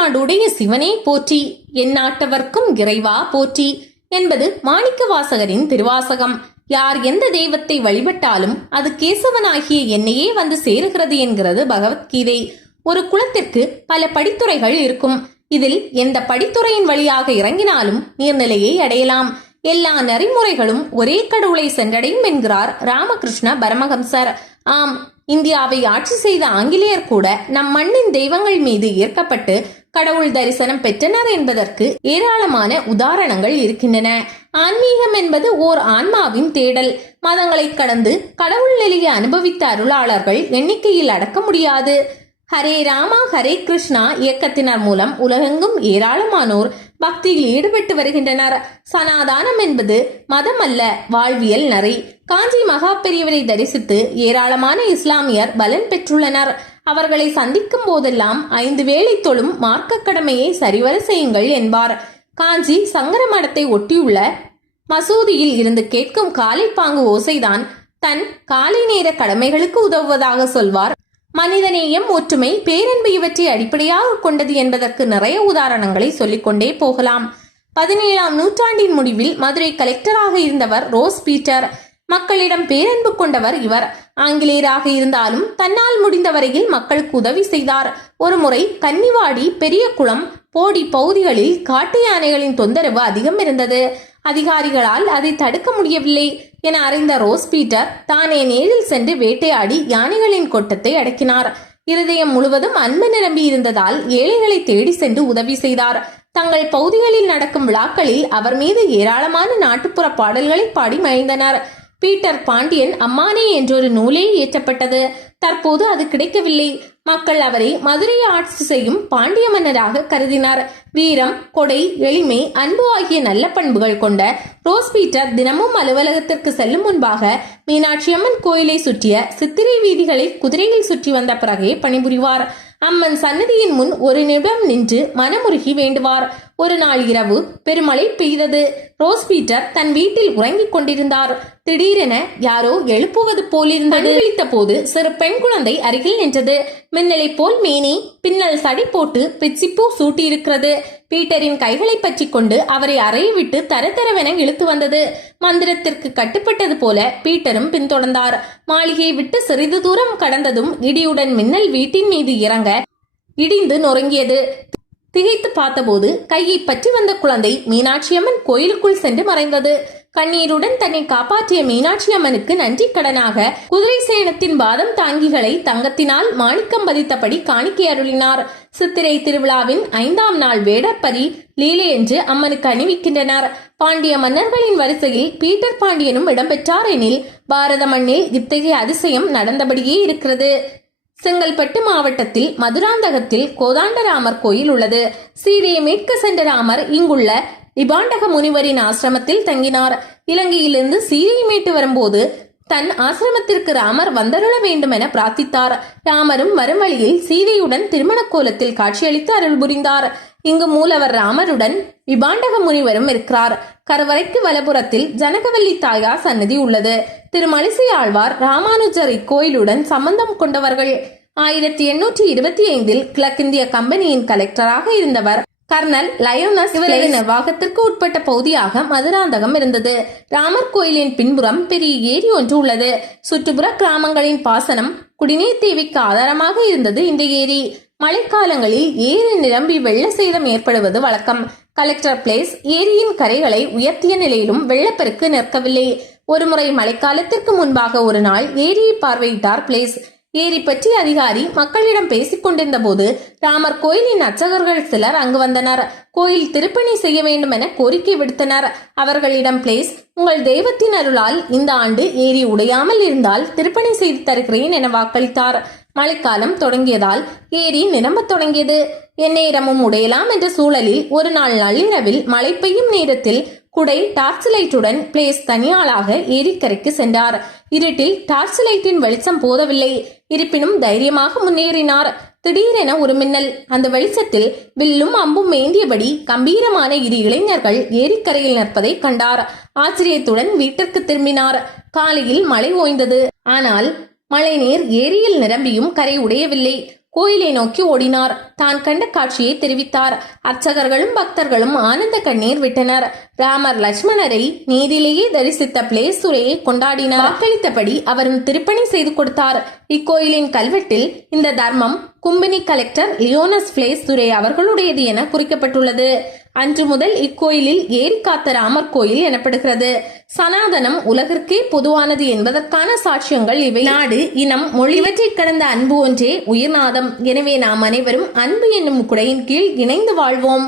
நாடுடைய சிவனே போற்றி, எந்நாட்டவர்க்கும் இறைவா போற்றி என்பது மாணிக்கவாசகரின் திருவாசகம். யார் எந்த தெய்வத்தை வழிபட்டாலும் அது கேசவனாகிய என்னையே வந்து சேருகிறது என்கிறது பகவத்கீதை. ஒரு குலத்திற்கு பல படித்துறைகள் இருக்கும். இதில் எந்த படித்துறையின் வழியாக இறங்கினாலும் நீர்நிலையை அடையலாம். எல்லா நெறிமுறைகளும் ஒரே கடவுளை சென்றடையும் என்கிறார் ராமகிருஷ்ண பரமஹம்சர். ஆம், இந்தியாவை ஆட்சி செய்த ஆங்கிலேயர் கூட நம் மண்ணின் தெய்வங்கள் மீது ஈர்க்கப்பட்டு கடவுள் தரிசனம் பெற்றனர் என்பதற்கு ஏராளமான உதாரணங்கள் இருக்கின்றன. ஆன்மீகம் என்பது ஓர் ஆன்மாவின் தேடல். மதங்களை கடந்து கடவுள் நிலையை அனுபவித்த அருளாளர்கள் எண்ணிக்கையில் அடக்க முடியாது. ஹரே ராமா ஹரே கிருஷ்ணா இயக்கத்தினர் மூலம் உலகெங்கும் ஏராளமானோர் பக்தியில் ஈடுபட்டு வருகின்றனர். சனாதானம் என்பது மதம் அல்ல, வாழ்வியல் நெறி. காஞ்சி மகா பெரியவரை தரிசித்து ஏராளமான இஸ்லாமியர் பலன் பெற்றுள்ளனர். அவர்களை சந்திக்கும் போதெல்லாம் 5 வேளை தொழும் மார்க்க கடமையை சரிவர செய்யுங்கள் என்பார். காஞ்சி சங்கர மடத்தை ஒட்டியுள்ள மசூதியில் இருந்து கேட்கும் காலை பாங்கு ஓசைதான் தன் காலை நேர கடமைகளுக்கு உதவுவதாக சொல்வார். மனிதநேயம், ஒற்றுமை, பேரன்பு இவற்றை அடிப்படையாக கொண்டது என்பதற்கு நிறைய உதாரணங்களை சொல்லிக்கொண்டே போகலாம். 17ஆம் நூற்றாண்டின் முடிவில் மதுரை கலெக்டராக இருந்தவர் ரோஸ் பீட்டர். மக்களிடம் பேரன்பு கொண்டவர் இவர். ஆங்கிலேயராக இருந்தாலும் தன்னால் முடிந்த வரையில் மக்களுக்கு உதவி செய்தார். ஒருமுறை கன்னிவாடி, பெரிய குளம், போடி பகுதிகளில் காட்டு யானைகளின் தொந்தரவு அதிகம் இருந்தது. அதிகாரிகளால் அதை தடுக்க முடியவில்லை என அறிந்த ரோஸ் பீட்டர் தானே நேரில் சென்று வேட்டையாடி யானைகளின் கொட்டத்தை அடக்கினார். இருதயம் முழுவதும் அன்பு நிரம்பி இருந்ததால் ஏழைகளை தேடி சென்று உதவி செய்தார். தங்கள் பகுதிகளில் நடக்கும் விழாக்களில் அவர் மீது ஏராளமான நாட்டுப்புற பாடல்களை பாடி மகிழ்ந்தனர். பீட்டர் பாண்டியன் அம்மானே என்றொரு நூலே இயற்றப்பட்டது. தற்போது அது கிடைக்கவில்லை. மக்கள் அவரை மதுரையை ஆட்சி செய்யும் பாண்டிய மன்னராக கருதினார். வீரம், கொடை, எளிமை, அன்பு ஆகிய நல்ல பண்புகள் கொண்ட ரோஸ் பீட்டர் தினமும் அலுவலகத்திற்கு செல்லும் முன்பாக மீனாட்சி அம்மன் கோயிலை சுற்றிய சித்திரை வீதிகளை குதிரையில் சுற்றி வந்த பிறகே பணிபுரிவார். அம்மன் சன்னதியின் முன் ஒரு நிமிடம் நின்று மனமுருகி வேண்டுவார். ஒரு நாள் இரவு பெருமழை பெய்தது. ரோஸ் பீட்டர் தன் வீட்டில் உறங்கிக் கொண்டிருந்தார். திடீரென யாரோ எழுப்புவது போலிருந்தது. விழித்த போது சிறு பெண் குழந்தை அருகில் நின்றது. மின்னலை போல் மேனி, பின்னல் சடை போட்டு பிச்சிப்பூ சூட்டியிருக்கிறது. பீட்டரின் கைகளை பற்றி கொண்டு அவரை அறையை விட்டு தரதரவென இழுத்து வந்தது. மந்திரத்திற்கு கட்டுப்பட்டது போல பீட்டரும் பின்தொடர்ந்தார். மாளிகையை விட்டு சிறிது தூரம் கடந்ததும் இடியுடன் மின்னல் வீட்டின் மீது இறங்க இடிந்து நொறுங்கியது. திகைத்து பார்த்தபோது கையை பற்றி வந்த குழந்தை மீனாட்சி அம்மன் கோயிலுக்குள் சென்று மறைந்தது. கண்ணீருடன் தன்னை காப்பாற்றிய மீனாட்சி அம்மனுக்கு நன்றி கடனாக குதிரை சேனத்தின் பாதம் தாங்கிகளை தங்கத்தினால் மாணிக்கம் பதித்தபடி காணிக்கை அருளினார். சித்திரை திருவிழாவின் 5ஆம் நாள் வேடப்பரி லீலை என்று அம்மனுக்கு அணிவிக்கின்றனர். பாண்டிய மன்னர்களின் வரிசையில் பீட்டர் பாண்டியனும் இடம்பெற்றார் எனில் பாரத மண்ணில் இத்தகைய அதிசயம் நடந்தபடியே இருக்கிறது. செங்கல்பட்டு மாவட்டத்தில் மதுராந்தகத்தில் கோதாண்டராமர் கோயில் உள்ளது. சீதையை மீட்க சென்ற ராமர் இங்குள்ள இபாண்டக முனிவரின் ஆசிரமத்தில் தங்கினார். இலங்கையிலிருந்து சீதையை மீட்டு வரும்போது தன் ஆசிரமத்திற்கு ராமர் வந்தருள வேண்டும் என பிரார்த்தித்தார். ராமரும் வரும் வழியில் சீதையுடன் திருமண கோலத்தில் காட்சியளித்து அருள் புரிந்தார். இங்கு மூலவர் ராமருடன் விபாண்டக முனிவரும் இருக்கிறார். கருவறைக்கு வலப்புறத்தில் ஜனகவல்லி தாயார் சன்னதி உள்ளது. திருமலிசை ஆழ்வார் ராமானுஜர் இக்கோயிலுடன் சம்பந்தம் கொண்டவர்கள். 1825 கிழக்கிந்திய கம்பெனியின் கலெக்டராக இருந்தவர் கர்னல் லயோனஸ் இவரது நிர்வாகத்திற்கு உட்பட்ட பகுதியாக மதுராந்தகம் இருந்தது. ராமர் கோயிலின் பின்புறம் பெரிய ஏரி ஒன்று உள்ளது. சுற்றுப்புற கிராமங்களின் பாசனம், குடிநீர் தேவைக்கு ஆதாரமாக இருந்தது இந்த ஏரி. மழைக்காலங்களில் ஏரி நிரம்பி வெள்ள சேதம் ஏற்படுவது வழக்கம். கலெக்டர் பிளேஸ் ஏரியின் கரைகளை உயர்த்திய நிலையிலும் வெள்ளப்பெருக்கு நிற்கவில்லை. ஒருமுறை மழைக்காலத்திற்கு முன்பாக ஒரு நாள் ஏரியை பார்வையிட்டார் பிளேஸ். ஏரி பற்றி அதிகாரி மக்களிடம் பேசிக் கொண்டிருந்த போது ராமர் கோயிலின் அர்ச்சகர்கள் சிலர் அங்கு வந்தனர். கோயில் திருப்பணி செய்ய வேண்டும் என கோரிக்கை விடுத்தனர். அவர்களிடம் பிளேஸ், உங்கள் தெய்வத்தின் அருளால் இந்த ஆண்டு ஏரி உடையாமல் இருந்தால் திருப்பணி செய்து தருகிறேன் என வாக்களித்தார். மழைக்காலம் தொடங்கியதால் ஏரி நிரம்ப தொடங்கியது. எந்நேரமும் உடையலாம் என்ற சூழலில் ஒரு நாள் நள்ளிரவில் மழை பெய்யும் நேரத்தில் குடை, டார்ச் லைட்டுடன் பிளேஸ் தனியாளாக ஏரிக்கரைக்கு சென்றார். இருட்டில் டார்ச் லைட்டின் வெளிச்சம் போதவில்லை. இருப்பினும் தைரியமாக முன்னேறினார். திடீரென ஒரு மின்னல். அந்த வெளிச்சத்தில் வில்லும் அம்பும் ஏந்தியபடி கம்பீரமான 2 இளைஞர்கள் ஏரிக்கரையில் நிற்பதை கண்டார். ஆச்சரியத்துடன் வீட்டிற்கு திரும்பினார். காலையில் மழை ஓய்ந்தது. ஆனால் மழை நீர் ஏரியில் நிரம்பியும் கரை உடையவில்லை. கோயிலை நோக்கி ஓடினார். தான் கண்ட காட்சியை தெரிவித்தார். அர்ச்சகர்களும் பக்தர்களும் ஆனந்த கண்ணீர் விட்டனர். ராமர் லட்சுமணரை நேரிலேயே தரிசித்த பிளேசுரையை கொண்டாடினார். வாக்களித்தபடி அவரும் திருப்பணி செய்து கொடுத்தார். இக்கோயிலின் கல்வெட்டில் இந்த தர்மம் கும்பினி கலெக்டர் லியோனஸ் பிளேசுரே அவர்களுடையது என குறிக்கப்பட்டுள்ளது. அன்று முதல் இக்கோயிலில் ஏரி காத்த ராமர் கோயில் எனப்படுகிறது. சனாதனம் உலகிற்கே பொதுவானது என்பதற்கான சாட்சியங்கள் இவை. நாடு, இனம், மொழி இவற்றை கடந்த அன்பு ஒன்றே உயிர்நாதம். எனவே நாம் அனைவரும் அன்பு என்னும் குடையின் கீழ் இணைந்து வாழ்வோம்.